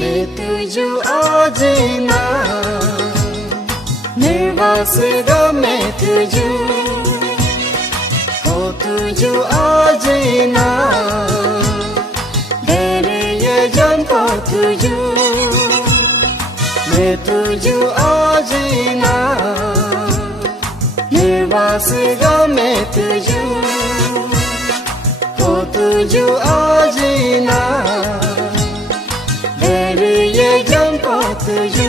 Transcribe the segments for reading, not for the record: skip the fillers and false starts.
मैं तुझे आजना निर्वासिगा मैं तुझे हो तुझे आजना तेरे ये जन को तुझे मैं तुझे आजना निर्वासिगा मैं तुझे हो तुझे आजना तेरे ये जन को तुझे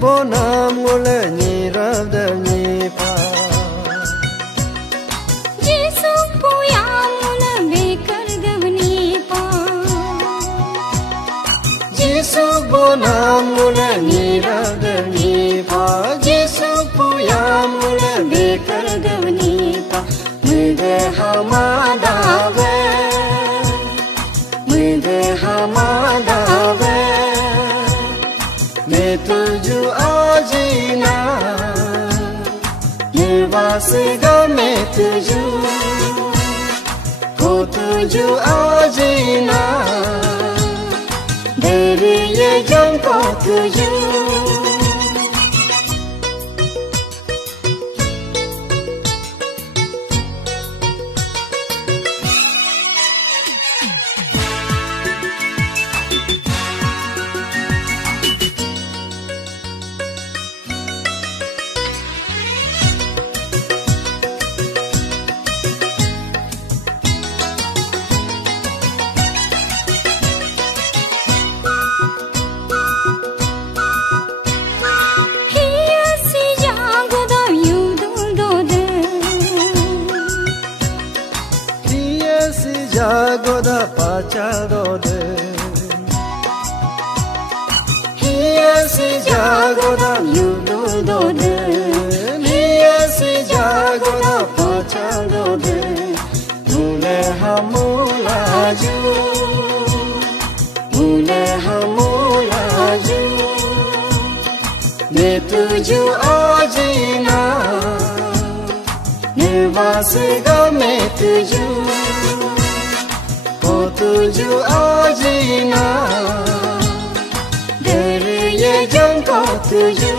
Bonam ngole ni rabda ni pa Jisu puyam ngole bekar gavni pa Jisu bonam ngole ni rabda ni pa Jisu puyam ngole bekar gavni pa Mide hamadave Mide hamadave मैं तुझे आजना निर्वासिगा मैं तुझे हो तुझे आजना तेरे ये जन को तुझे Jagoda pachadode Hiya si jagoda yudode Hiya si jagoda pachadode Mule hamulaju Mule hamulaju मैं तुझे आजना निर्वासिगा मैं तुझे हो तुझे आजना तेरे ये जन को तुझे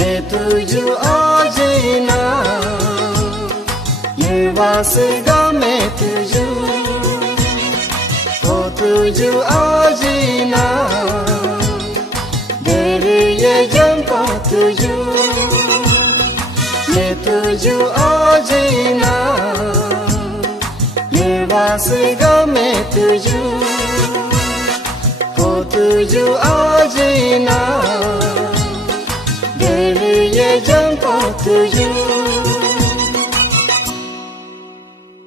मैं तुझे आजना निर्वासिगा मैं तुझे हो तुझे आजना तेरे ये जन को तुझे मैं तुझे आजना निर्वासिगा मैं तुझे हो तुझे आजना तेरे ये जन को तुझे